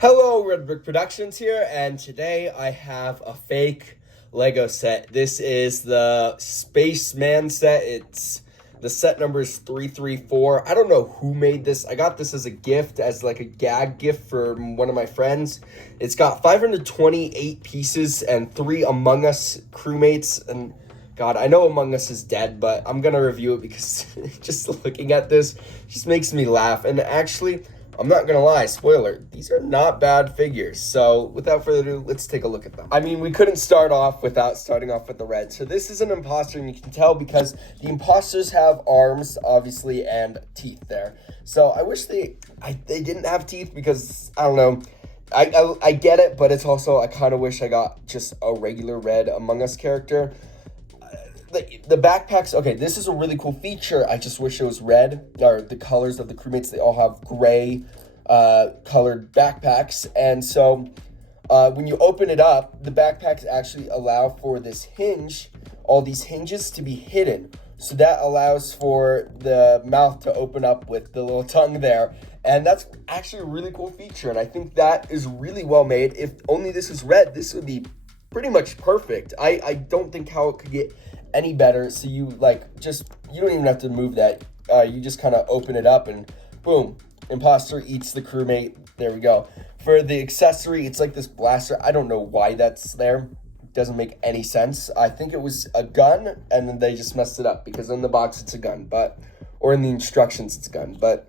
Hello, Red Brick Productions here, and today I have a fake Lego set. This is the Spaceman set. The set number is 334. I don't know who made this. I got this as a gift, as like a gag gift from one of my friends. It's got 528 pieces and 3 Among Us crewmates. And God, I know Among Us is dead, but I'm gonna review it because just looking at this just makes me laugh. And actually, I'm not gonna lie, spoiler, these are not bad figures. So without further ado, let's take a look at them. I mean, we couldn't start off without starting off with the red. So this is an imposter, and you can tell because the imposters have arms, obviously, and teeth there. So I wish they didn't have teeth because, I don't know, I get it, but it's also, I kind of wish I got just a regular red Among Us character. The backpacks, okay, this is a really cool feature. I just wish it was red, or the colors of the crewmates, they all have gray colored backpacks. And so when you open it up, the backpacks actually allow for this hinge, all these hinges to be hidden. So that allows for the mouth to open up with the little tongue there. And that's actually a really cool feature. And I think that is really well made. If only this was red, this would be pretty much perfect. I don't think how it could get any better. So you you don't even have to move that. You just kind of open it up and boom, imposter eats the crewmate. There we go. For the accessory, it's like this blaster. I don't know why that's there. It doesn't make any sense. I think it was a gun and then they just messed it up because in the box it's a gun, or in the instructions it's a gun. But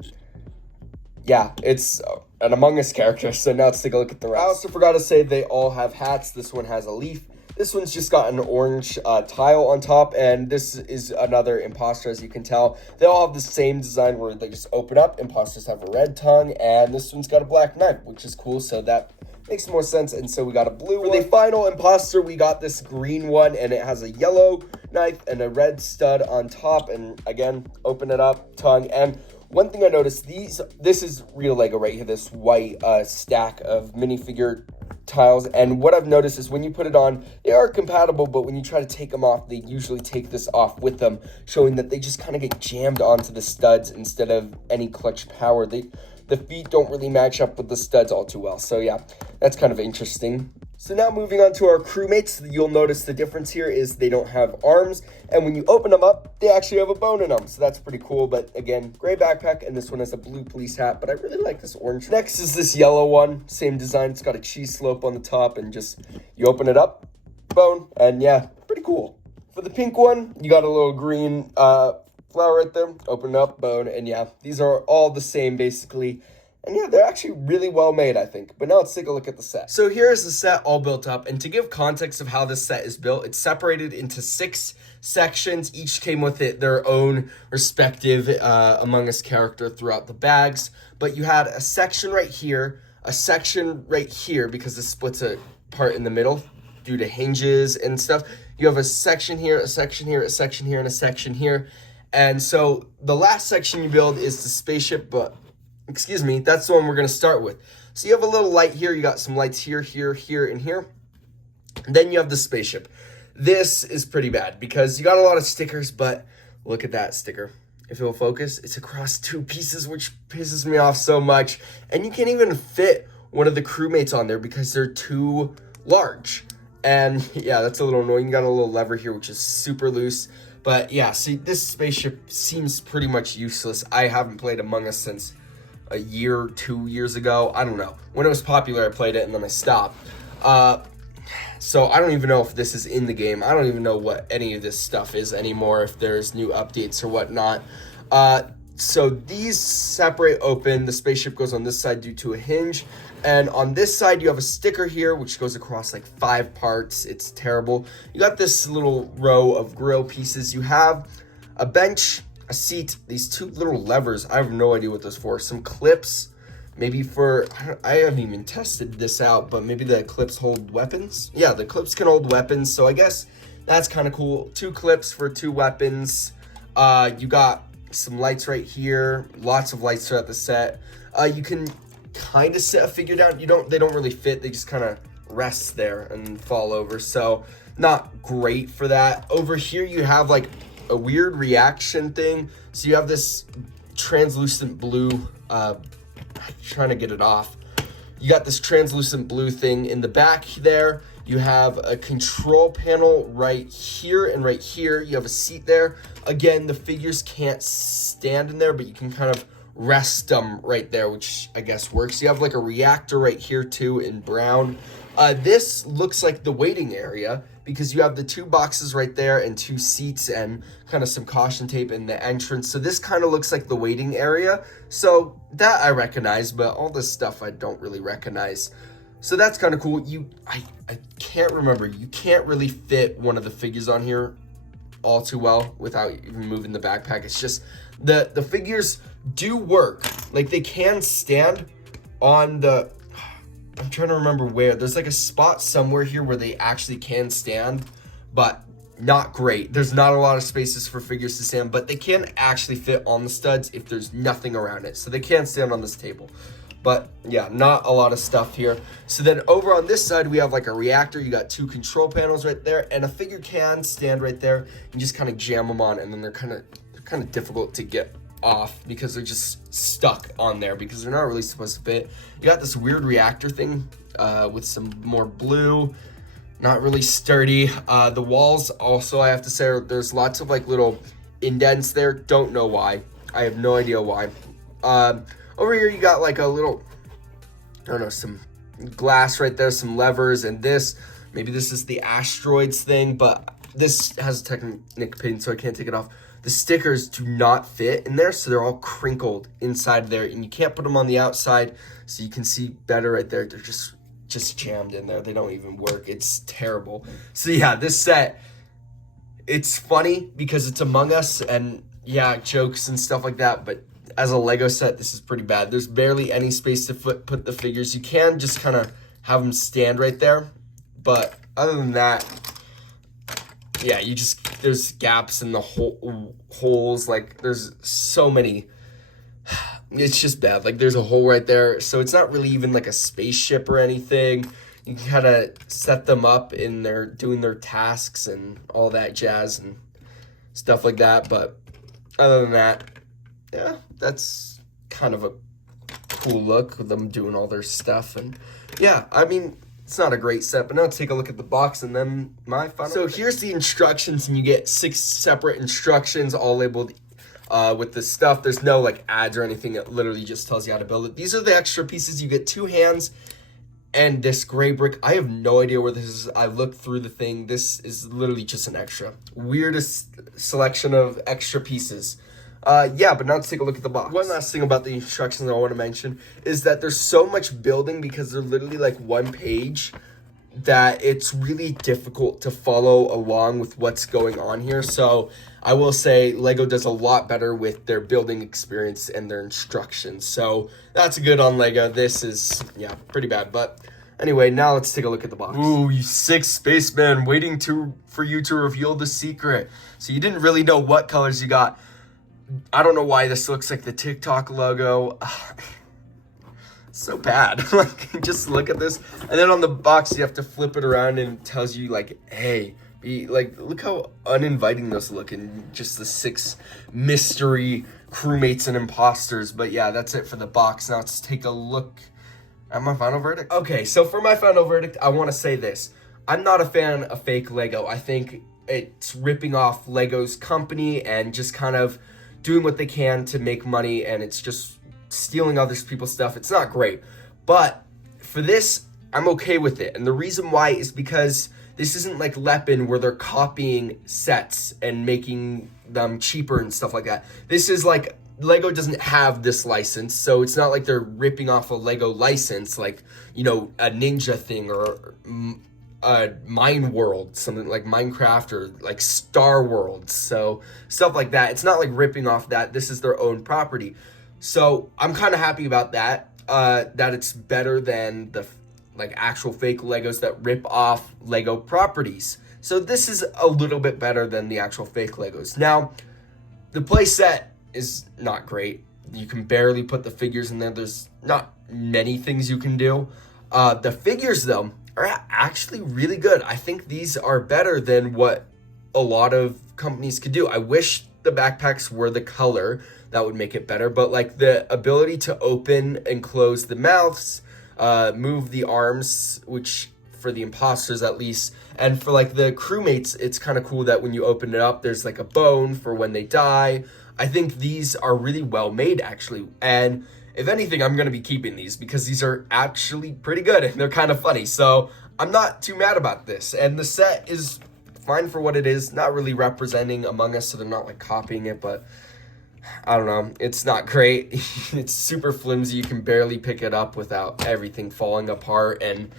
yeah, it's an Among Us character. So now let's take a look at the rest. I also forgot to say they all have hats. This one has a leaf. This one's just got an orange tile on top, and this is another imposter, as you can tell. They all have the same design where they just open up. Imposters have a red tongue, and this one's got a black knife, which is cool, so that makes more sense. And so we got a blue one. For the final imposter, we got this green one, and it has a yellow knife and a red stud on top. And again, open it up, tongue. And one thing I noticed, this is real Lego right here, this white stack of minifigure tiles, and what I've noticed is when you put it on, they are compatible, but when you try to take them off, they usually take this off with them, showing that they just kind of get jammed onto the studs instead of any clutch power. The feet don't really match up with the studs all too well, so yeah, that's kind of interesting. So now moving on to our crewmates, you'll notice the difference here is they don't have arms, and when you open them up, they actually have a bone in them, so that's pretty cool. But again, gray backpack, and this one has a blue police hat, but I really like this orange. Next is this yellow one, same design, it's got a cheese slope on the top, and just, you open it up, bone, and yeah, pretty cool. For the pink one, you got a little green flower right there, open it up, bone, and yeah, these are all the same basically. And yeah, they're actually really well made, I think. But now let's take a look at the set. So here's the set all built up. And to give context of how this set is built, it's separated into 6 sections. Each came with their own respective Among Us character throughout the bags. But you had a section right here, a section right here, because this splits a part in the middle due to hinges and stuff. You have a section here, a section here, a section here, and a section here. And so the last section you build is the spaceship, excuse me, that's the one we're going to start with. So you have a little light here. You got some lights here, here, here, and here. And then you have the spaceship. This is pretty bad because you got a lot of stickers, but look at that sticker. If it will focus, it's across 2 pieces, which pisses me off so much. And you can't even fit one of the crewmates on there because they're too large. And yeah, that's a little annoying. You got a little lever here, which is super loose. But yeah, see, this spaceship seems pretty much useless. I haven't played Among Us since a year, 2 years ago. I don't know. When it was popular, I played it and then I stopped. So I don't even know if this is in the game. I don't even know what any of this stuff is anymore, if there's new updates or whatnot. So these separate open. The spaceship goes on this side due to a hinge. And on this side, you have a sticker here, which goes across like 5 parts. It's terrible. You got this little row of grill pieces. You have a bench, a seat, these 2 little levers. I have no idea what those for. Some clips, maybe for, I haven't even tested this out, but maybe the clips hold weapons. Yeah, the clips can hold weapons, so I guess that's kind of cool. 2 clips for 2 weapons. You got some lights right here, lots of lights throughout the set. You can kind of set a figure down. They don't really fit. They just kind of rest there and fall over, so not great for that. Over here, you have like a weird reaction thing. So you have this translucent blue, trying to get it off. You got this translucent blue thing in the back there. You have a control panel right here and right here. You have a seat there. Again, the figures can't stand in there, but you can kind of rest them right there, which I guess works. You have like a reactor right here too in brown. This looks like the waiting area because you have the 2 boxes right there and 2 seats and kind of some caution tape in the entrance. So this kind of looks like the waiting area. So that I recognize, but all this stuff I don't really recognize. So that's kind of cool. I can't remember. You can't really fit one of the figures on here all too well without even moving the backpack. It's just the figures do work. Like they can stand on the, I'm trying to remember where. There's like a spot somewhere here where they actually can stand, but not great. There's not a lot of spaces for figures to stand, but they can actually fit on the studs if there's nothing around it. So they can stand on this table. But yeah, not a lot of stuff here. So then over on this side, we have like a reactor. You got 2 control panels right there, and a figure can stand right there. You just kind of jam them on, and then they're kind of difficult to get off because they're just stuck on there because they're not really supposed to fit. You got this weird reactor thing with some more blue, not really sturdy. The walls also, I have to say, there's lots of like little indents there. Don't know why. I have no idea why. Over here, you got like a little, I don't know, some glass right there, some levers, and this, maybe this is the asteroids thing, but this has a Technic pin, so I can't take it off. The stickers do not fit in there, so they're all crinkled inside there, and you can't put them on the outside, so you can see better right there. They're just jammed in there. They don't even work. It's terrible. So yeah, this set, it's funny because it's Among Us, and yeah, jokes and stuff like that, but as a Lego set, this is pretty bad. There's barely any space to put the figures. You can just kind of have them stand right there. But other than that, yeah, there's gaps in the holes. Like, there's so many. It's just bad. Like, there's a hole right there. So it's not really even like a spaceship or anything. You can kind of set them up in their doing their tasks and all that jazz and stuff like that. But other than that, yeah, that's kind of a cool look with them doing all their stuff. And yeah, I mean, it's not a great set, but now let's take a look at the box and then my final. So here's the instructions, and you get 6 separate instructions all labeled with the stuff. There's no like ads or anything. It literally just tells you how to build it. These are the extra pieces. You get 2 hands and this gray brick. I have no idea where this is. I looked through the thing. This is literally just an extra. Weirdest selection of extra pieces. Yeah, but now let's take a look at the box. One last thing about the instructions I want to mention is that there's so much building because they're literally like 1 page that it's really difficult to follow along with what's going on here. So I will say Lego does a lot better with their building experience and their instructions. So that's good on Lego. This is, yeah, pretty bad. But anyway, now let's take a look at the box. Ooh, you 6 spacemen waiting for you to reveal the secret. So you didn't really know what colors you got. I don't know why this looks like the TikTok logo. So bad. Like, just look at this. And then on the box, you have to flip it around and it tells you, like, hey, look how uninviting those look. And just the 6 mystery crewmates and imposters. But yeah, that's it for the box. Now let's take a look at my final verdict. Okay, so for my final verdict, I want to say this. I'm not a fan of fake Lego. I think it's ripping off Lego's company and just kind of doing what they can to make money, and it's just stealing other people's stuff. It's not great. But for this, I'm okay with it. And the reason why is because this isn't like Lepin where they're copying sets and making them cheaper and stuff like that. This is like, Lego doesn't have this license, so it's not like they're ripping off a Lego license like, you know, a Ninja thing or Mine World, something like Minecraft or like Star World, so stuff like that. It's not like ripping off that. This is their own property, so I'm kind of happy about that. That it's better than the like actual fake Legos that rip off Lego properties. So this is a little bit better than the actual fake Legos. Now, the play set is not great. You can barely put the figures in there. There's not many things you can do. The figures though are actually really good. I think these are better than what a lot of companies could do. I wish the backpacks were the color. That would make it better. But like the ability to open and close the mouths, move the arms, which for the imposters at least, and for like the crewmates, it's kind of cool that when you open it up, there's like a bone for when they die. I think these are really well made, actually, and if anything, I'm going to be keeping these because these are actually pretty good and they're kind of funny. So I'm not too mad about this. And the set is fine for what it is. Not really representing Among Us, so they're not like copying it, but I don't know. It's not great. It's super flimsy. You can barely pick it up without everything falling apart. And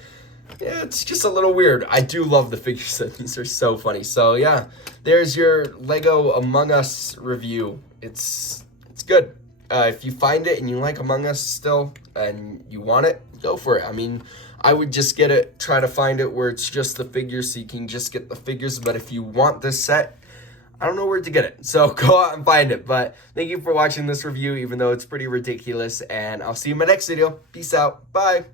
yeah, it's just a little weird. I do love the figure set. These are so funny. So yeah, there's your Lego Among Us review. It's good. If you find it and you like Among Us still and you want it, go for it. I mean, I would just get it, try to find it where it's just the figures so you can just get the figures. But if you want this set, I don't know where to get it. So go out and find it. But thank you for watching this review, even though it's pretty ridiculous. And I'll see you in my next video. Peace out. Bye.